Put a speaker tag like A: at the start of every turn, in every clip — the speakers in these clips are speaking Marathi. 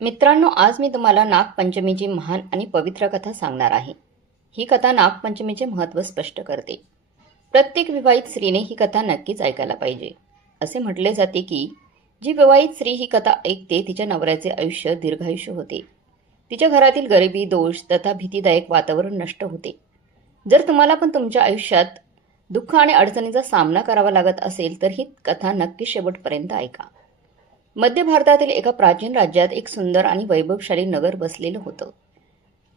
A: मित्रांनो आज मी तुम्हाला नागपंचमीची महान आणि पवित्र कथा सांगणार आहे. ही कथा नागपंचमीचे महत्त्व स्पष्ट करते. प्रत्येक विवाहित स्त्रीने ही कथा नक्कीच ऐकायला पाहिजे. असे म्हटले जाते की जी विवाहित स्त्री ही कथा ऐकते तिच्या नवऱ्याचे आयुष्य दीर्घायुष्य होते. तिच्या घरातील गरिबी दोष तथा भीतीदायक वातावरण नष्ट होते. जर तुम्हाला पण तुमच्या आयुष्यात दुःख आणि अडचणीचा सामना करावा लागत असेल तर ही कथा नक्की शेवटपर्यंत ऐका. मध्य भारतातील एका प्राचीन राज्यात एक सुंदर आणि वैभवशाली नगर बसलेलं होतं.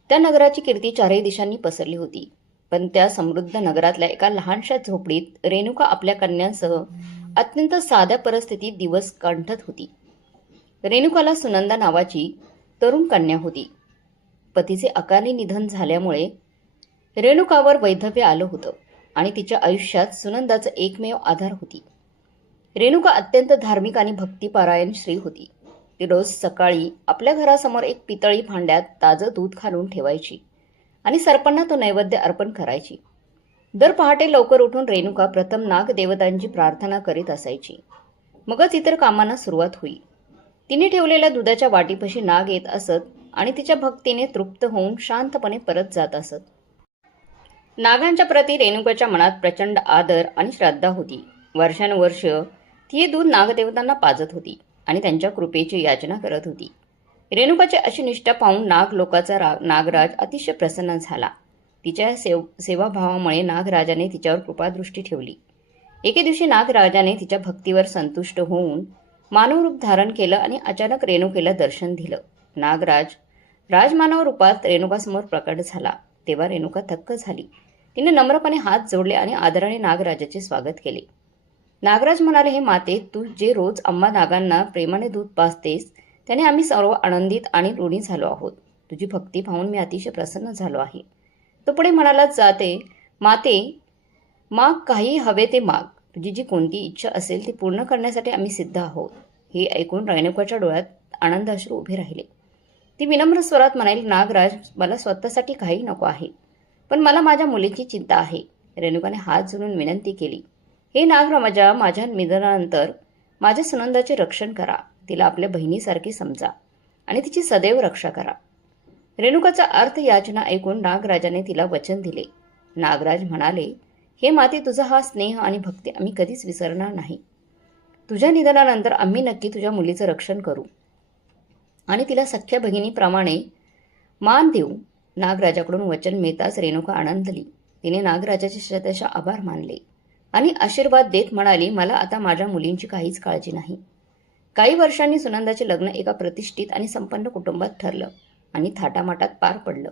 A: त्या नगराची कीर्ती चारही दिशांनी पसरली होती. पण त्या समृद्ध नगरातल्या एका लहानशा झोपडीत रेणुका आपल्या कन्यांसह अत्यंत साध्या परिस्थितीत दिवस कंठत होती. रेणुकाला सुनंदा नावाची तरुण कन्या होती. पतीचे अकाली निधन झाल्यामुळे रेणुकावर वैधव्य आलं होतं आणि तिच्या आयुष्यात सुनंदाचं एकमेव आधार होती. रेणुका अत्यंत धार्मिक आणि भक्तिपारायण स्त्री होती. ती रोज सकाळी आपल्या घरासमोर एक पितळी भांड्यात ताजं दूध घालून ठेवायची आणि सर्पांना तो नैवेद्य अर्पण करायची. दर पहाटे लवकर उठून रेणुका प्रथम नागदेवतांची प्रार्थना करीत असायची. मगच इतर कामांना सुरुवात होई. तिने ठेवलेल्या दुधाच्या वाटीपाशी नाग येत असत आणि तिच्या भक्तीने तृप्त होऊन शांतपणे परत जात असत. नागांच्या प्रती रेणुकाच्या मनात प्रचंड आदर आणि श्रद्धा होती. वर्षानुवर्ष ती दूध नागदेवतांना पाजत होती आणि त्यांच्या कृपेची याचना करत होती. रेणुकाची अशी निष्ठा पाहून नाग लोकाचा रा नागराज अतिशय प्रसन्न झाला. तिच्या सेव सेवाभावामुळे नागराजाने तिच्यावर कृपादृष्टी ठेवली. एके दिवशी नागराजाने तिच्या भक्तीवर संतुष्ट होऊन मानवरूप धारण केलं आणि अचानक रेणुकेला दर्शन दिलं. नागराज राजमानव रूपात रेणुकासमोर प्रकट झाला. तेव्हा रेणुका थक्क झाली. तिने नम्रपणे हात जोडले आणि आदराने नागराजाचे स्वागत केले. नागराज म्हणाले हे माते तू जे रोज अम्मा नागांना प्रेमाने दूध पाजतेस त्याने आम्ही सर्व आनंदित आणि ऋणी झालो आहोत. तुझी भक्ती पाहून मी अतिशय प्रसन्न झालो आहे. तो पुढे म्हणालाच जाते माते माग काही हवे ते माग. तुझी जी कोणती इच्छा असेल ती पूर्ण करण्यासाठी आम्ही सिद्ध आहोत. हे ऐकून रेणुकाच्या डोळ्यात आनंद अश्रू उभे राहिले. ती विनम्र स्वरात म्हणाली नागराज मला स्वतःसाठी काही नको आहे पण मला माझ्या मुलीची चिंता आहे. रेणुकाने हात झुलून विनंती केली. हे नागराजा माझ्या निधनानंतर माझ्या सुनंदाचे रक्षण करा. तिला आपल्या बहिणीसारखी समजा आणि तिची सदैव रक्षा करा. रेणुकाचा अर्थ याचना ऐकून नागराजाने तिला वचन दिले. नागराज म्हणाले हे माते तुझा हा स्नेह आणि भक्ती आम्ही कधीच विसरणार नाही. तुझ्या निधनानंतर आम्ही नक्की तुझ्या मुलीचं रक्षण करू आणि तिला सख्या भगिनीप्रमाणे मान देऊ. नागराजाकडून वचन मिळताच रेणुका आनंदली. तिने नागराजाचे शतशः आभार मानले. आणि आशीर्वाद देत म्हणाली मला आता माझ्या मुलींची काहीच काळजी नाही. काही वर्षांनी सुनंदाचे लग्न एका प्रतिष्ठित आणि संपन्न कुटुंबात ठरलं आणि थाटामाटात पार पडलं.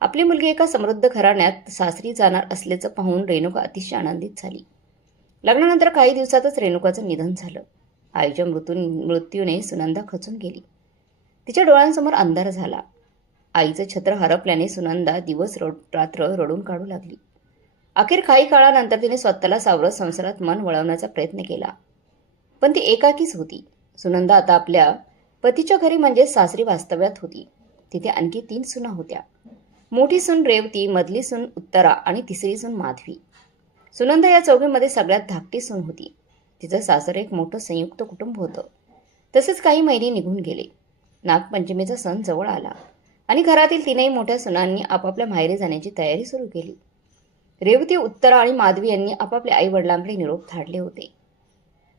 A: आपली मुलगी एका समृद्ध घराण्यात सासरी जाणार असल्याचं पाहून रेणुका अतिशय आनंदित झाली. लग्नानंतर काही दिवसातच रेणुकाचं निधन झालं. आईच्या मृत्यू मृत्यूने सुनंदा खचून गेली. तिच्या डोळ्यांसमोर अंधार झाला. आईचं छत्र हरपल्याने सुनंदा दिवस रड रात्र रडून काढू लागली. अखेर काही काळानंतर तिने स्वतःला सावरत संसारात मन वळवण्याचा प्रयत्न केला. पण ती एकाकीच होती. सुनंदा आता आपल्या पतीच्या घरी म्हणजे सासरी वास्तव्यात होती. तिथे आणखी तीन सुना होत्या. मोठी सून रेवती मधली सून उत्तरा आणि तिसरी सून माधवी. सुनंदा या चौघीमध्ये सगळ्यात धाकटी सून होती. तिचं सासर एक मोठं संयुक्त कुटुंब होतं. तसेच काही महिने निघून गेले. नागपंचमीचा सण जवळ आला आणि घरातील तीनही मोठ्या सुनांनी आपापल्या माहेरी जाण्याची तयारी सुरू केली. रेवती उत्तरा आणि माधवी यांनी आपापल्या आई वडिलांकडे निरोप धाडले होते.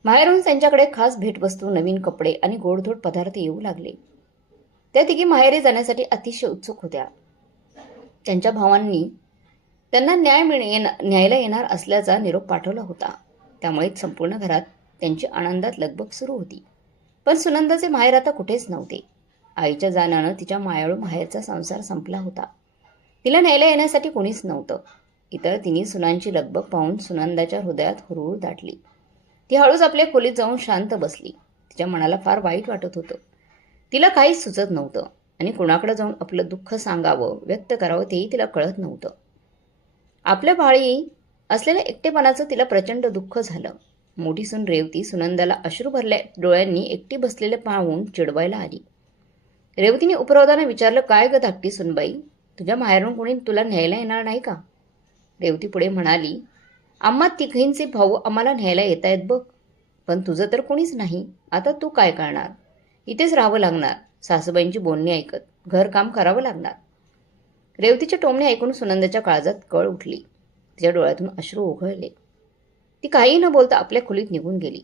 A: माहेरून त्यांच्याकडे खास भेटवस्तू नवीन कपडे आणि गोडधोड पदार्थ येऊ लागले. त्या तिघी माहेरी जाण्यासाठी अतिशय उत्सुक होत्या. त्यांच्या भावांनी त्यांना न्याय मिळ न्यायला येणार असल्याचा निरोप पाठवला होता. त्यामुळे संपूर्ण घरात त्यांची आनंदात लगबग सुरू होती. पण सुनंदाचे माहेर आता कुठेच नव्हते. आईच्या जाण्यानं तिच्या मायाळू माहेरचा संसार संपला होता. तिला न्यायला येण्यासाठी कोणीच नव्हतं. इतर तिन्ही सुनांची लगबग पाहून सुनंदाच्या हृदयात हुरहुर दाटली. ती हळूच आपल्या खोलीत जाऊन शांत बसली. तिच्या मनाला फार वाईट वाटत होतं. तिला काहीच सुचत नव्हतं आणि कुणाकडे जाऊन आपलं दुःख सांगावं व्यक्त करावं तेही तिला कळत नव्हतं. आपल्या भाळी असलेल्या एकटेपणाचं तिला प्रचंड दुःख झालं. मोठी सून रेवती सुनंदाला अश्रू भरल्या डोळ्यांनी एकटी बसलेले पाहून चिडवायला आली. रेवतीने उपरवताना विचारलं काय ग धाकटी सुनबाई? तुझ्या माहेरून कोणी तुला न्यायला येणार नाही का? रेवती पुढे म्हणाली आम्हा तिघींचे भाऊ आम्हाला न्यायला येत आहेत बघ. पण तुझं तर कोणीच नाही. आता तू काय करणार? इथेच राहावं लागणार. सासूबाईंची बोलणी ऐकत घरकाम करावं लागणार. रेवतीचे टोमणे ऐकून सुनंदाच्या काळजात कळ उठली. तिच्या डोळ्यातून अश्रू ओघळले. ती काही न बोलता आपल्या खोलीत निघून गेली.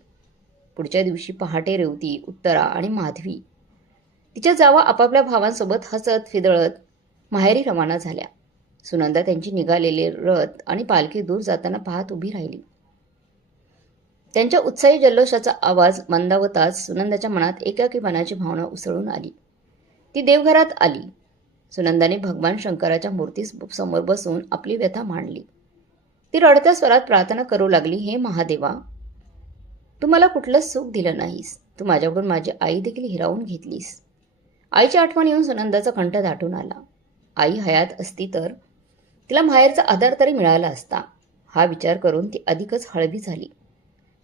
A: पुढच्या दिवशी पहाटे रेवती उत्तरा आणि माधवी तिच्या जावा आपापल्या भावांसोबत हसत फिदळत माहेरी रवाना झाल्या. सुनंदा त्यांची निघालेले रथ आणि पालखी दूर जाताना पाहत उभी राहिली. त्यांच्या उत्साही जल्लोषाचा आवाज मंदावताच सुनंदाच्या मनात एकाकीपणाची भावना उसळून आली. ती देवघरात आली. सुनंदाने भगवान शंकराच्या मूर्तीस समोर बसून आपली व्यथा मांडली. ती रडत्या स्वरात प्रार्थना करू लागली हे महादेवा तू मला कुठलंच सुख दिलं नाहीस. तू माझ्याकडून माझी आई देखील हिरावून घेतलीस. आईची आठवण येऊन सुनंदाचा कंठ दाटून आला. आई हयात असती तर तिला माहेरचा आधार तरी मिळाला असता. हा विचार करून ती अधिकच हळवी झाली.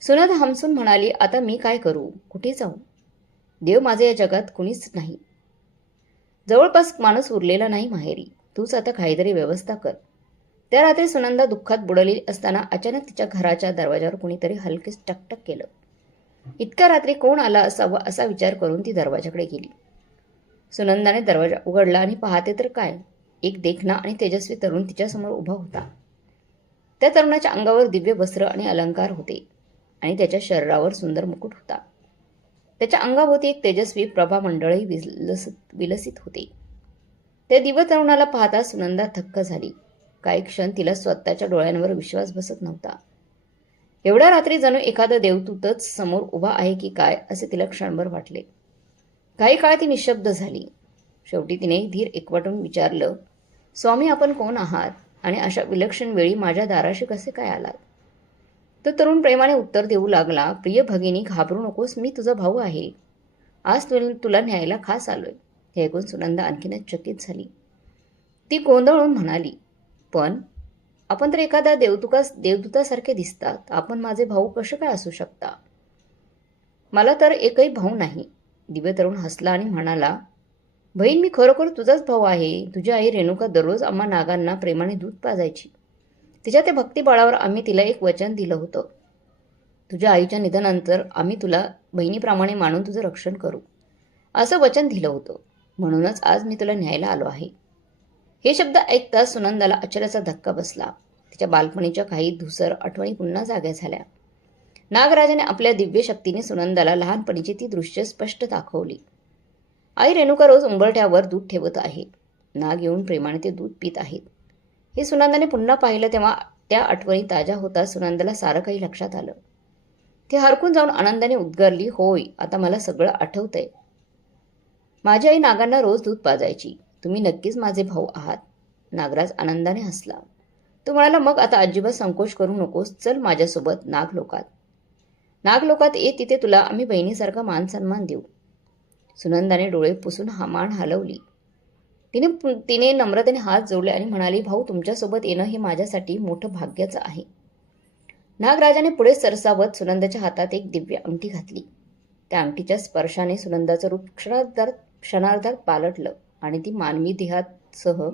A: सुनंद हमसून म्हणाली आता मी काय करू? कुठे जाऊ? देव माझे या जगात कुणीच नाही. जवळपास माणूस उरलेला नाही माहेरी. तूच आता काहीतरी व्यवस्था कर. त्या रात्री सुनंदा दुःखात बुडली असताना अचानक तिच्या घराच्या दरवाजावर कुणीतरी हलकेच टकटक केलं. इतक्या रात्री कोण आला असावा असा विचार करून ती दरवाजाकडे गेली. सुनंदाने दरवाजा उघडला आणि पाहते तर काय? एक देखणा आणि तेजस्वी तरुण तिच्यासमोर उभा होता. त्या तरुणाच्या अंगावर दिव्य वस्त्र आणि अलंकार होते आणि त्याच्या शरीरावर सुंदर मुकुट होता. त्याच्या अंगाभोवती एक तेजस्वी प्रभा मंडळही विलसित विलसित होते. त्या दिव्य तरुणाला पाहता सुनंदा थक्क झाली. काही क्षण तिला स्वतःच्या डोळ्यांवर विश्वास बसत नव्हता. एवढ्या रात्री जणू एखादा देवदूतच समोर उभा आहे की काय असे तिला क्षणभर वाटले. काही काळ ती निशब्द झाली. शेवटी तिने धीर एकवटून विचारलं स्वामी आपण कोण आहात? आणि अशा विलक्षण वेळी माझ्या दाराशी कसे काय आलात? तो तरुण प्रेमाने उत्तर देऊ लागला प्रिय भगिनी घाबरू नकोस मी तुझा भाऊ आहे. आज तुला तुला न्यायला खास आलोय. हे ऐकून सुनंदा आणखीनच चकित झाली. ती गोंधळून म्हणाली पण आपण तर एखाद्या देवदुका देवदूतासारखे दिसतात. आपण माझे भाऊ कसे काय असू शकता? मला तर एकही भाऊ नाही. दिव्य तरुण हसला आणि म्हणाला बहीण मी खरोखर तुझाच भाऊ आहे. तुझी आई रेणुका दररोज आम्हा नागांना प्रेमाने दूध पाजायची. तिच्या त्या भक्तिबळावर आम्ही तिला एक वचन दिलं होतं. तुझ्या आईच्या निधनानंतर आम्ही तुला बहिणीप्रमाणे मानून तुझं रक्षण करू. असं वचन दिलं होतं. म्हणूनच आज मी तुला न्यायला आलो आहे. हे शब्द ऐकताच सुनंदाला आश्चर्याचा धक्का बसला. तिच्या बालपणीच्या काही धुसर आठवणी पुन्हा जाग्या झाल्या. नागराजाने आपल्या दिव्य शक्तीने सुनंदाला लहानपणीची ती दृश्य स्पष्ट दाखवली. आई रेणुका रोज उंबरठ्यावर दूध ठेवत आहे. नाग येऊन प्रेमाने ते दूध पित आहेत. हे सुनंदाने पुन्हा पाहिलं तेव्हा त्या आठवणी ताज्या होता सुनंदाला सारं काही लक्षात आलं. ती हरकून जाऊन आनंदाने उद्गारली होय आता मला सगळं आठवतंय. माझी आई नागांना रोज दूध पाजायची. तुम्ही नक्कीच माझे भाऊ आहात. नागराज आनंदाने हसला. तो म्हणाला मग आता अजिबात संकोच करू नकोस. चल माझ्यासोबत नागलोकात. नागलोकात ये तिथे तुला आम्ही बहिणीसारखा मान सन्मान देऊ. सुनंदाने डोळे पुसून हा मान हलवली. तिने तिने नम्रतेने हात जोडले आणि म्हणाली भाऊ तुमच्यासोबत येणं हे माझ्यासाठी मोठं भाग्याचं आहे. नागराजाने पुढे सरसावत सुनंदाच्या हातात एक दिव्य अंगठी घातली. त्या अंगठीच्या स्पर्शाने सुनंदाचं रूप क्षणार्धात क्षणार्धात पालटलं आणि ती मानवी देहासह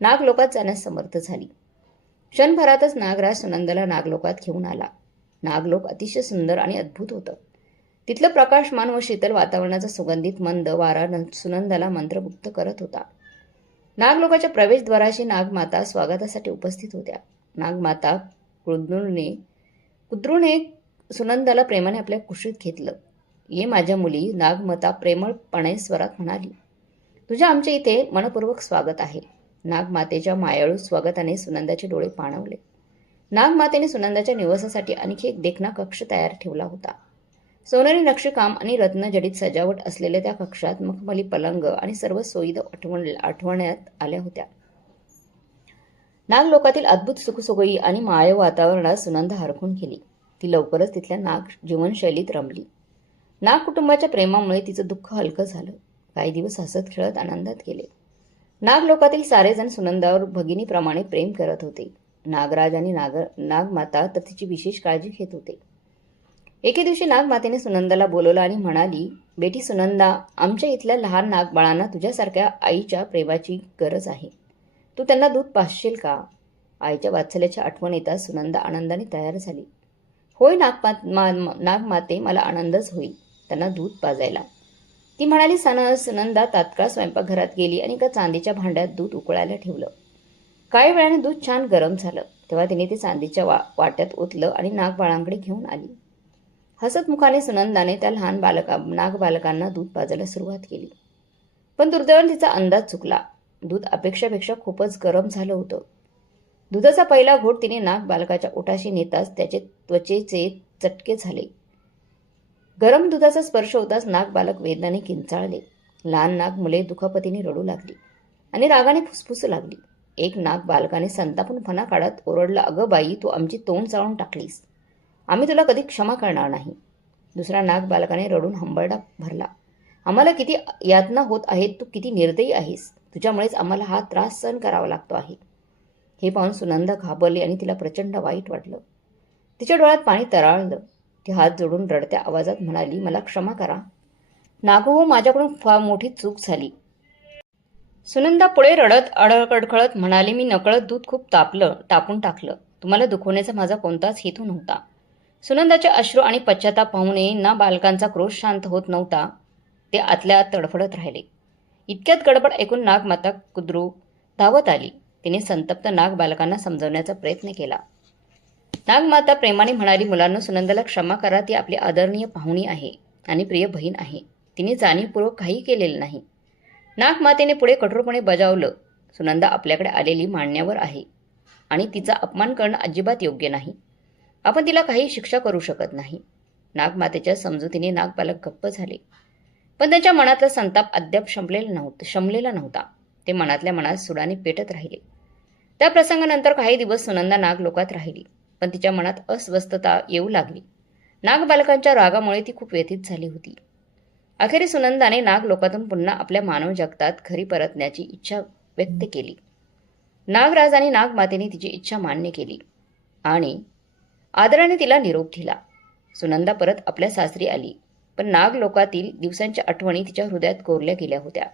A: नागलोकात जाण्यास समर्थ झाली. क्षणभरातच नागराज सुनंदाला नागलोकात घेऊन आला. नागलोक अतिशय सुंदर आणि अद्भुत होतं. तिथलं प्रकाशमान व शीतल वातावरणाचा सुगंधित मंद वारा सुनंदाला मंत्रमुक्त करत होता. नागलोकाच्या प्रवेशद्वाराशी नागमाता स्वागतासाठी उपस्थित होत्या. नागमाता कुद्रुने कुद्रुने सुनंदाला प्रेमाने आपल्या कुशीत घेतलं. ये माझ्या मुली नागमाता प्रेमळपणे स्वरात म्हणाली. तुझ्या आमच्या इथे मनपूर्वक स्वागत आहे. नागमातेच्या मायाळू स्वागताने सुनंदाचे डोळे पाणवले. नागमातेने सुनंदाच्या निवासासाठी आणखी एक देखणा कक्ष तयार ठेवला होता. सोनेरी नक्षीकाम आणि रत्नजडित सजावट असलेल्या त्या कक्षात मखमली पलंग आणि सर्व सोयी आठवण आठवण्यात आल्या होत्या. नागलोकातील अद्भुत सुखसुखई आणि माय वातावरणात सुनंद हरखून गेली. ती लवकरच तिथल्या नाग जीवनशैलीत रमली. नाग कुटुंबाच्या प्रेमामुळे तिचं दुःख हलकं झालं. काही दिवस हसत खेळत आनंदात गेले. नागलोकातील सारेजण सुनंदावर भगिनीप्रमाणे प्रेम करत होते. नागराज आणि नाग नागमाता तर तिची विशेष काळजी घेत होते. एके दिवशी नागमातेने सुनंदाला बोलवलं आणि म्हणाली बेटी सुनंदा आमच्या इथल्या लहान नागबाळांना तुझ्यासारख्या आईच्या प्रेमाची गरज आहे. तू त्यांना दूध पाजशील का? आईच्या वात्सल्याची आठवण येताच सुनंदा आनंदाने तयार झाली. होय नागमात मा- नागमाते मला आनंदच होईल त्यांना दूध पाजायला. ती म्हणाली सन सुनंदा तात्काळ स्वयंपाकघरात गेली आणि एका चांदीच्या भांड्यात दूध उकळायला ठेवलं. काही वेळाने दूध छान गरम झालं. तेव्हा तिने ते चांदीच्या वा वाट्यात ओतलं आणि नागबाळांकडे घेऊन आली. हसतमुखाने सुनंदाने त्या लहान बालका नागबालकांना दूध पाजायला सुरुवात केली. पण दुर्दैवाने तिचा अंदाज चुकला. दूध अपेक्षापेक्षा खूपच गरम झालं होतं. दुधाचा पहिला घोट तिने नाग बालकाच्या ओठाशी नेताच त्याचे त्वचेचे चटके झाले. गरम दुधाचा स्पर्श होताच नाग बालक वेदनाने किंचाळले. लहान नाग मुले दुखापतीने रडू लागली आणि रागाने फुसफुसू लागली. एक नाग बालकाने संतापून फणा काढत ओरडला अगं बाई तू आमची तोंड चाळून टाकलीस. आम्ही तुला कधी क्षमा करणार नाही. दुसरा नाग बालकाने रडून हंबरडा भरला. आम्हाला किती यातना होत आहेत तू किती निर्दयी आहेस. तुझ्यामुळेच आम्हाला हा त्रास सहन करावा लागतो आहे. हे पाहून सुनंदा घाबरली आणि तिला प्रचंड वाईट वाटलं. तिच्या डोळ्यात पाणी तराळलं. ती हात जोडून रडत्या आवाजात म्हणाली मला क्षमा करा. नागो हो माझ्याकडून फार मोठी चूक झाली. सुनंदा पुढे रडत अडकडखळत म्हणाली मी नकळत दूध खूप तापलं तापून टाकलं. तुम्हाला दुखवण्याचा माझा कोणताच हेतू नव्हता. सुनंदाचे अश्रू आणि पश्चाताप पाहूनही ना बालकांचा क्रोध शांत होत नव्हता. ते आतल्या तडफडत राहिले. इतक्यात गडबड ऐकून नागमाता कुद्रू धावत आली. तिने संतप्त नाग बालकांना समजवण्याचा प्रयत्न केला. नागमाता प्रेमाने म्हणाली मुलांना सुनंदाला क्षमा करा. ती आपली आदरणीय पाहुणी आहे आणि प्रिय बहीण आहे. तिने जाणीवपूर्वक काही केलेलं नाही. नागमातेने पुढे कठोरपणे बजावलं. सुनंदा आपल्याकडे आलेली मांडण्यावर आहे आणि तिचा अपमान करणं अजिबात योग्य नाही. आपण तिला काही शिक्षा करू शकत नाही. नागमातेच्या समजुतीने नागबालक गप्प झाले. पण त्यांच्या मनातला संताप अद्याप शमलेला नव्हता शमलेला नव्हता. ते मनातल्या मनात सुडाने पेटत राहिले. त्या प्रसंगानंतर काही दिवस सुनंदा नागलोकात राहिली पण तिच्या मनात अस्वस्थता येऊ लागली. नागबालकांच्या रागामुळे ती खूप व्यथित झाली होती. अखेरी सुनंदाने नागलोकातून पुन्हा आपल्या मानव जगतात घरी परतण्याची इच्छा व्यक्त केली. नागराज आणि नागमातेने तिची इच्छा मान्य केली आणि आदराने तिला निरोप दिला. सुनंदा परत आपल्या सासरी आली. पण नागलोकातील दिवसांच्या आठवणी तिच्या हृदयात कोरल्या गेल्या होत्या.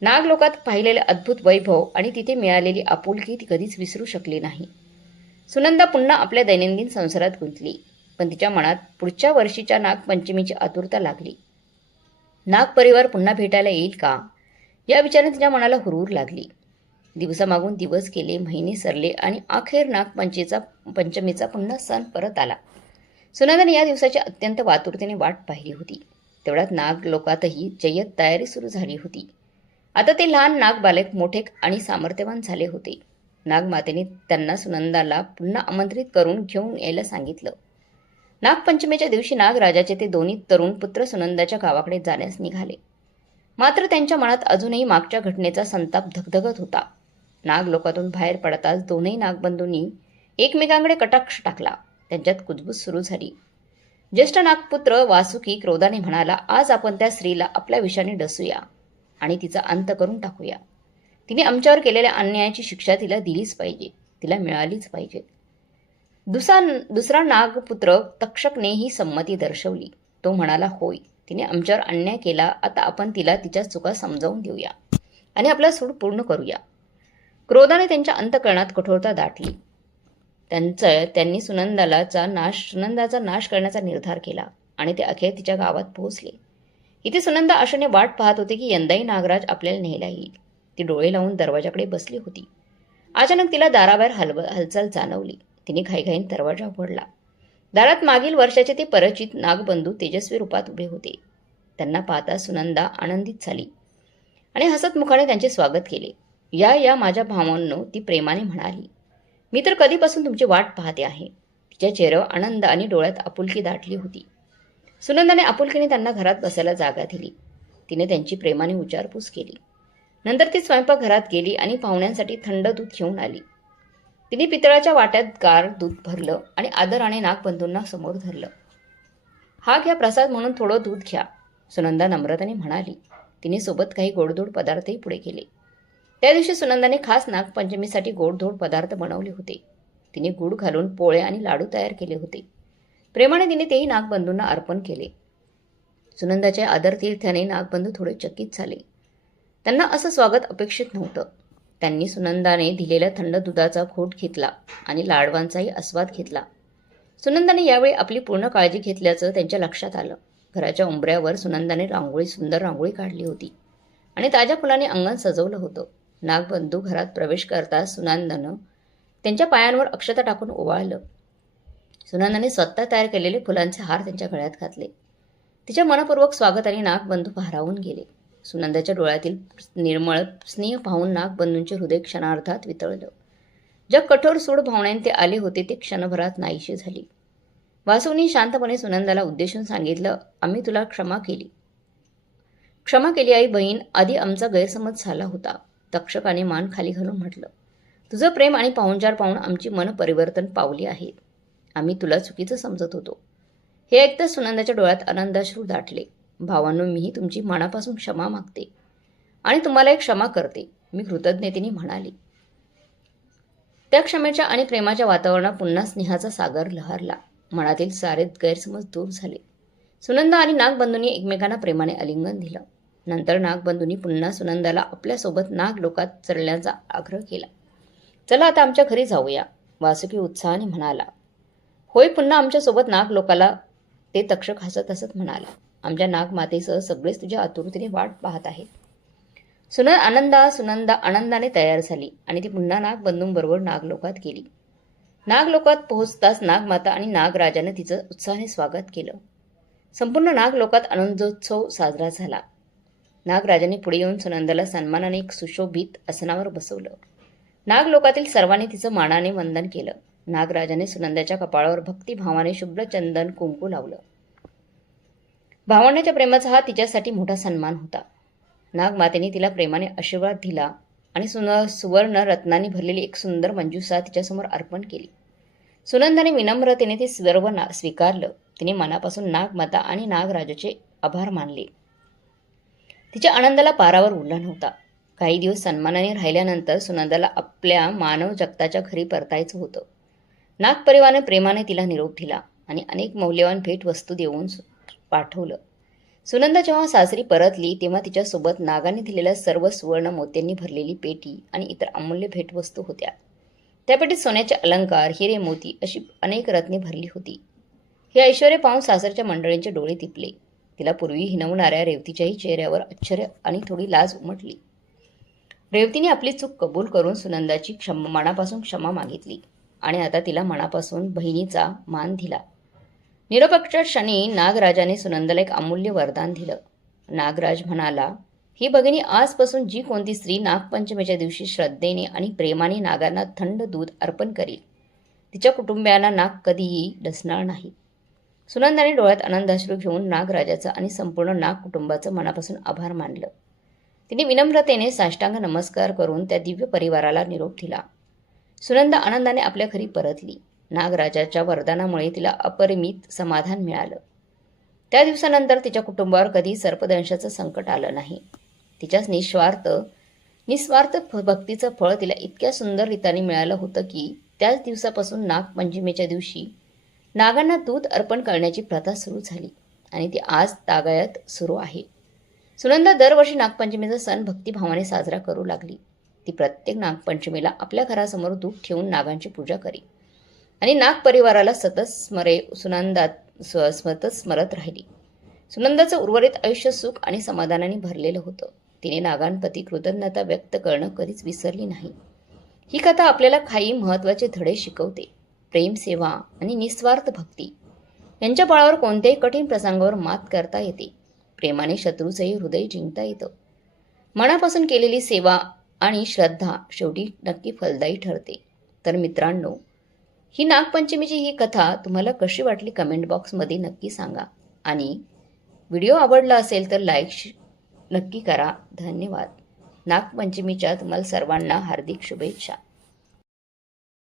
A: नागलोकात पाहिलेले अद्भुत वैभव आणि तिथे मिळालेली आपुलकी ती कधीच विसरू शकली नाही. सुनंदा पुन्हा आपल्या दैनंदिन संसारात गुंतली. पण तिच्या मनात पुढच्या वर्षीच्या नागपंचमीची आतुरता लागली. नाग परिवार पुन्हा भेटायला येईल का? या विचाराने तिच्या मनाला हुरूर लागली. दिवसामागून दिवस केले महिने सरले आणि अखेर नागपंचमीचा पंचमीचा पुन्हा सण परत आला. सुनंदाने या दिवसाची अत्यंत वातुरतेने वाट पाहिली होती. तेवढ्यात नाग लोकातही जय्यत तयारी सुरू झाली होती. आता ते लहान नाग बालक मोठे आणि सामर्थ्यवान झाले होते. नागमातेने त्यांना सुनंदाला पुन्हा आमंत्रित करून घेऊन यायला सांगितलं. नागपंचमीच्या दिवशी नागराजाचे ते दोन्ही तरुण पुत्र सुनंदाच्या गावाकडे जाण्यास निघाले. मात्र त्यांच्या मनात अजूनही मागच्या घटनेचा संताप धगधगत होता. नाग लोकातून बाहेर पडताच दोनही नागबंधूंनी एकमेकांकडे कटाक्ष टाकला. त्यांच्यात कुजबूज सुरू झाली. ज्येष्ठ नागपुत्र वासुकी क्रोधाने म्हणाला आज आपण त्या स्त्रीला आपल्या विषाने डसूया आणि तिचा अंत करून टाकूया. तिने आमच्यावर केलेल्या अन्यायाची शिक्षा तिला दिलीच पाहिजे. तिला मिळालीच पाहिजे. दुसरा दुसरा नागपुत्र तक्षकने ही संमती दर्शवली. तो म्हणाला होय तिने आमच्यावर अन्याय केला. आता आपण तिला तिच्या चुका समजावून देऊया आणि आपला सूड पूर्ण करूया. क्रोधाने त्यांच्या अंतकरणात कठोरता दाटली. त्यांचं त्यांनी सुनंदालाचा नाश सुनंदाचा नाश करण्याचा निर्धार केला आणि ते अखेर तिच्या गावात पोहोचले. इथे सुनंदा आशेने वाट पाहत होते की यंदाही नागराज आपल्याला न्यायला येईल. ती डोळे लावून दरवाजाकडे बसली होती. अचानक तिला दाराबाहेर हलव हालचाल जाणवली. तिने घाईघाईन दरवाजा उघडला. दारात मागील वर्षाचे ते परिचित नागबंधू तेजस्वी रूपात उभे होते. त्यांना पाहता सुनंदा आनंदित झाली आणि हसत मुखाने त्यांचे स्वागत केले. या या माझ्या भावांनो ती प्रेमाने म्हणाली मी तर कधीपासून तुमची वाट पाहते आहे. तिच्या चेहऱ्यावर आनंद आणि डोळ्यात आपुलकी दाटली होती. सुनंदाने आपुलकीने त्यांना घरात बसायला जागा दिली. तिने त्यांची प्रेमाने विचारपूस केली. नंतर ती स्वयंपाकघरात गेली आणि पाहुण्यांसाठी थंड दूध घेऊन आली. तिने पितळाच्या वाट्यात गार दूध भरलं आणि आदराने नागबंधूंना समोर धरलं. हा घ्या प्रसाद म्हणून थोडं दूध घ्या सुनंदा नम्रताने म्हणाली. तिने सोबत काही गोडधोड पदार्थही पुढे केले. त्या दिवशी सुनंदाने खास नागपंचमीसाठी गोडधोड पदार्थ बनवले होते. तिने गूळ घालून पोळे आणि लाडू तयार केले होते. प्रेमाने तिने तेही नागबंधूंना अर्पण केले. सुनंदाच्या आदर तीर्थाने नागबंधू थोडे चकित झाले. त्यांना असं स्वागत अपेक्षित नव्हतं. त्यांनी सुनंदाने दिलेल्या थंड दुधाचा घोट घेतला आणि लाडवांचाही आस्वाद घेतला. सुनंदाने यावेळी आपली पूर्ण काळजी घेतल्याचं त्यांच्या लक्षात आलं. घराच्या उंबऱ्यावर सुनंदाने रांगोळी सुंदर रांगोळी काढली होती आणि ताज्या फुलाने अंगण सजवलं होतं. नागबंधू घरात प्रवेश करताच सुनंदानं त्यांच्या पायांवर अक्षता टाकून ओवाळलं. सुनंदाने स्वतः तयार केलेले फुलांचे हार त्यांच्या गळ्यात घातले. तिच्या मनपूर्वक स्वागताने नागबंधू भारावून गेले. सुनंदाच्या डोळ्यातील निर्मळ स्नेह पाहून नागबंधूंचे हृदय क्षणार्धात वितळलं. ज्या कठोर सूड भावनेने ते आले होते ते क्षणभरात नाहीशी झाली. वासुनी शांतपणे सुनंदाला उद्देशून सांगितलं आम्ही तुला क्षमा केली. क्षमा केली आई बहीण. आधी आमचा गैरसमज झाला होता. तक्षकाने मान खाली घालून म्हटलं तुझं प्रेम आणि पाहुणचार पाहून आमची मन परिवर्तन पावली आहेत आम्ही तुला चुकीचं समजत होतो. हे ऐकता सुनंदाच्या डोळ्यात आनंदाश्रू दाटले. भावांनो मीही तुमची मनापासून क्षमा मागते आणि तुम्हाला एक क्षमा करते मी कृतज्ञतेने म्हणाली. त्या क्षमेच्या आणि प्रेमाच्या वातावरणात पुन्हा स्नेहाचा सागर लहरला. मनातील सारे गैरसमज दूर झाले. सुनंदा आणि नागबंधूंनी एकमेकांना प्रेमाने आलिंगन दिलं. नंतर नागबंधूंनी पुन्हा सुनंदाला आपल्यासोबत नाग लोकात चढण्याचा आग्रह केला. चला आता आमच्या घरी जाऊया वासुकी उत्साहाने म्हणाला. होय पुन्हा आमच्यासोबत नाग लोकाला ते तक्षक हसत हसत म्हणाला. आमच्या नागमातेसह सगळेच तुझ्या आतुरतेने वाट पाहत आहेत. सुन आनंदा सुनंदा आनंदाने तयार झाली आणि ती पुन्हा नागबंधूंबरोबर नागलोकात गेली. नागलोकात पोहोचताच नागमाता आणि नागराजाने तिचं उत्साहाने स्वागत केलं. संपूर्ण नागलोकात आनंदोत्सव साजरा झाला. नागराजाने पुढे येऊन सुनंदाला सन्मानाने एक सुशोभित आसनावर बसवलं. नागलोकातील सर्वांनी तिचं मानाने वंदन केलं. नागराजाने सुनंदाच्या कपाळावर भक्तिभावाने शुभ्र चंदन कुंकू लावलं. भावंडाच्या प्रेमाचा हा तिच्यासाठी मोठा सन्मान होता. नागमातेने तिला प्रेमाने आशीर्वाद दिला आणि सुन सुवर्ण रत्नांनी भरलेली एक सुंदर मंजुसा तिच्यासमोर अर्पण केली. सुनंदाने विनम्रतेने ते सर्व ना स्वीकारलं. तिने मनापासून नागमाता आणि नागराजाचे आभार मानले. तिच्या आनंदाला पारावर उरला नव्हता. काही दिवस सन्मानाने राहिल्यानंतर सुनंदाला आपल्या मानव जगताच्या घरी परतायचं होतं. नागपरिवाराने प्रेमाने तिला निरोप दिला आणि अनेक मौल्यवान भेटवस्तू देऊन पाठवलं. सुनंदा जेव्हा सासरी परतली तेव्हा तिच्यासोबत नागाने दिलेल्या सर्व सुवर्ण मोत्यांनी भरलेली पेटी आणि इतर अमूल्य भेटवस्तू होत्या. त्या पेटीत सोन्याचे अलंकार हिरे मोती अशी अनेक रत्ने भरली होती. हे ऐश्वर्य पाहून सासरच्या मंडळींचे डोळे तिपले. तिला पूर्वी हिनवणाऱ्या रेवतीच्याही चेहऱ्यावर आश्चर्य आणि थोडी लाज उमटली. रेवतीने आपली चूक कबूल करून सुनंदाची क्षम मनापासून क्षमा मागितली आणि आता तिला मनापासून बहिणीचा मान दिला. निरपक्ष क्षणी नागराजाने सुनंदाला एक अमूल्य वरदान दिलं. नागराज म्हणाला ही भगिनी आजपासून जी कोणती स्त्री नागपंचमीच्या दिवशी श्रद्धेने आणि प्रेमाने नागांना थंड दूध अर्पण करील. तिच्या कुटुंबियांना नाग कधीही डसणार नाही. सुनंदाने डोळ्यात आनंदाश्रू घेऊन नागराजाचं आणि संपूर्ण नाग कुटुंबाचं मनापासून आभार मानलं. तिने विनम्रतेने साष्टांग नमस्कार करून त्या दिव्य परिवाराला निरोप दिला. सुनंदा आनंदाने आपल्या घरी परतली. नागराजाच्या वरदानामुळे तिला अपरिमित समाधान मिळालं. त्या दिवसानंतर तिच्या कुटुंबावर कधी सर्पदंशाचं संकट आलं नाही. तिच्याच निस्वार्थ निस्वार्थ भक्तीचं फळ तिला इतक्या सुंदर रीतीने मिळालं होतं की त्याच दिवसापासून नागपंचमीच्या दिवशी नागांना दूध अर्पण करण्याची प्रथा सुरू झाली आणि ती आज तागायत सुरू आहे. सुनंदा दरवर्षी नागपंचमीचा सण भक्तिभावाने साजरा करू लागली. ती प्रत्येक नागपंचमीला आपल्या घरासमोर दूध ठेवून नागांची पूजा करी. आणि नाग परिवाराला सतत स्मरे सुनंदात स्व स्मरत राहिली. सुनंदाचं उर्वरित आयुष्य सुख आणि समाधानाने भरलेलं होतं. तिने नागांप्रती कृतज्ञता व्यक्त करणं कधीच विसरली नाही. ही कथा आपल्याला काही महत्त्वाचे धडे शिकवते. प्रेम सेवा आणि निस्वार्थ भक्ती यांच्या बळावर कोणत्याही कठीण प्रसंगावर मात करता येते. प्रेमाने शत्रूचंही हृदय जिंकता येतं. मनापासून केलेली सेवा आणि श्रद्धा शेवटी नक्की फलदायी ठरते. तर मित्रांनो ही नागपंचमीची ही कथा तुम्हाला कशी वाटली कमेंट बॉक्समध्ये नक्की सांगा. आणि व्हिडिओ आवडला असेल तर लाईक श- नक्की करा. धन्यवाद. नागपंचमीच्या तुम्हाला सर्वांना हार्दिक शुभेच्छा.